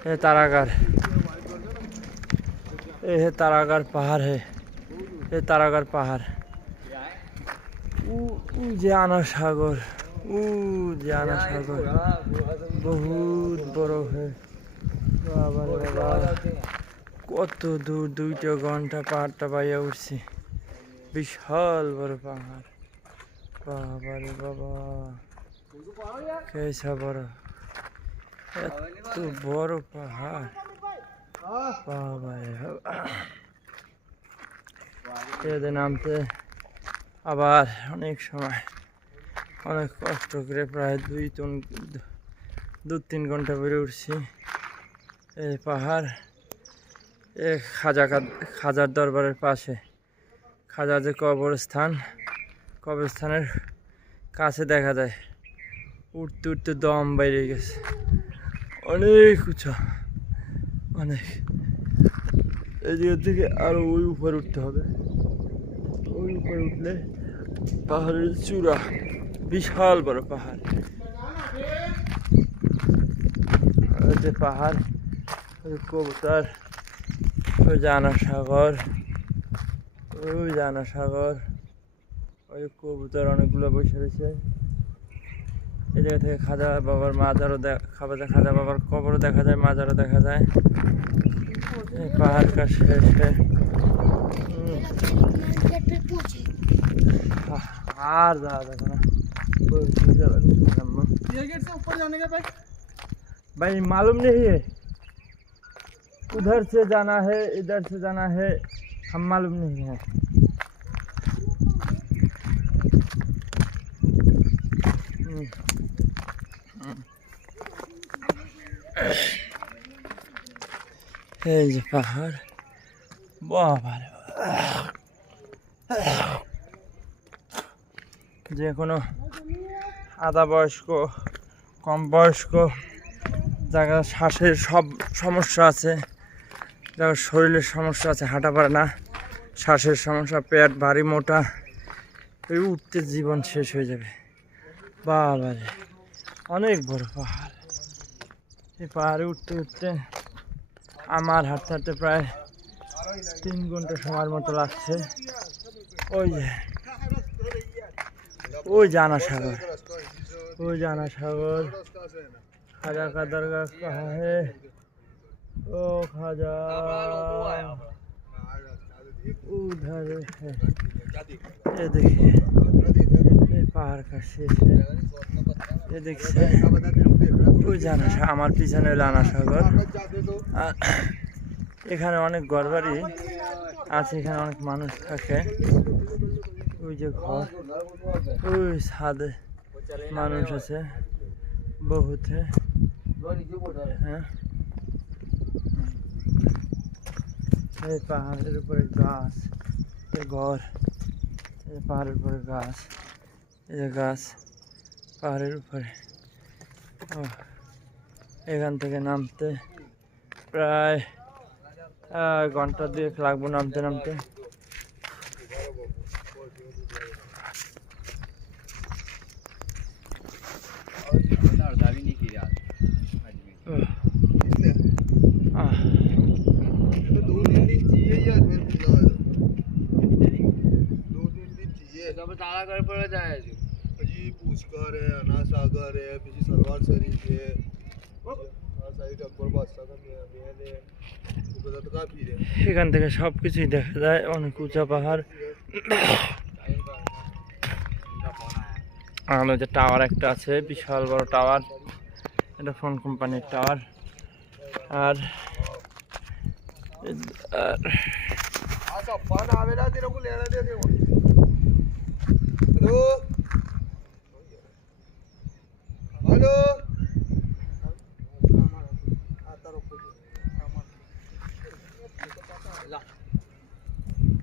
ये तारागढ़, ये है तारागढ़ पहाड़ है। ये तारागढ़ पहाड़ জানা সাগর, জানা সাগর বহুত বড় হয়। বাবা রে বাবা, কত দূর, 2 ঘন্টা পাহাড়টা বাইয়া উঠছি। বিশাল বড় পাহাড়। বাবা রে বাবা, কেসা বড়, এত বড় পাহাড়। বাবা রে বাবা, এদের নামতে আবার অনেক সময় অনেক কষ্ট করে প্রায় 2-3 ঘন্টা বেড়ে উঠছি। এই পাহাড় খাজার দরবারের পাশে, খাজার যে কবরস্থানের কাছে দেখা যায়। উঠতে উঠতে দম বাইরে গেছে, অনেক উঁচা, অনেক। এই জায়গা থেকে আরো ওই উপরে উঠতে হবে। ওই উপরে উঠলে পাহাড়ের চূড়া, বিশাল বড় পাহাড়। ওই যে পাহাড়, ওই কবুতর, ওই জানা সাগর, ওই জানা সাগর, ওই কবুতর অনেকগুলো বসে রয়েছে। এই জায়গা থেকে খাজা বাবার মাজারও খাজা বাবার কবরও দেখা যায়, মাজারও দেখা যায়। এই পাহাড় কা শেষে আর যাওয়া যাবে না। भाई मालूम नहीं है, उधर से जाना है इधर से जाना है, हम मालूम नहीं है। এই যে পাহাড়, বাবা রে বাবা, যে কোনো আধা বয়স্ক, কম বয়স্ক, যারা শ্বাসের সব সমস্যা আছে, যারা শরীরের সমস্যা আছে, হাঁটা পারে না, শ্বাসের সমস্যা, পেট ভারী মোটা, এই উঠতে জীবন শেষ হয়ে যাবে। বাবারে, অনেক বড় পাহাড়। এই পাহাড়ে উঠতে উঠতে আমার হাঁটতে হাঁটতে প্রায় 3 ঘন্টা সময়ের মতো লাগছে। ওই যে ওই জানা সাগর, ওই জানা সাগর, खाजा का दरगाह कहाँ है? ओ खाजा उधर है। ये देखिए, ये पहाड़ का शेष है। ये देखिए, ওই জানা সাগর, আমার পিছনে জানা সাগর। এখানে অনেক ঘরবাড়ি আছে, এখানে অনেক মানুষ থাকে। ওই যে ঘর, ওই ছাদে মানুষ আছে বহুত। হ্যাঁ, এই পাহাড়ের উপরে গাছ, এই ঘর, এই পাহাড়ের উপরে গাছ, এই যে গাছ পাহাড়ের উপরে। এখান থেকে নামতে প্রায় ঘন্টা 2 লাগবে নামতে নামতে। तारागढ़ पर जाए जी, पुष्कर है, अना सागर है, पीछे सलवार शरीफ है, साइड अकबर बादशाह का महल है, उधर तो काफी है। এখান থেকে সব কিছুই দেখা যায়, অনেক উঁচা পাহাড়। আর ওই যে টাওয়ার একটা আছে, বিশাল বড় টাওয়ার, এটা ফোন কোম্পানির টাওয়ার। আর हेलो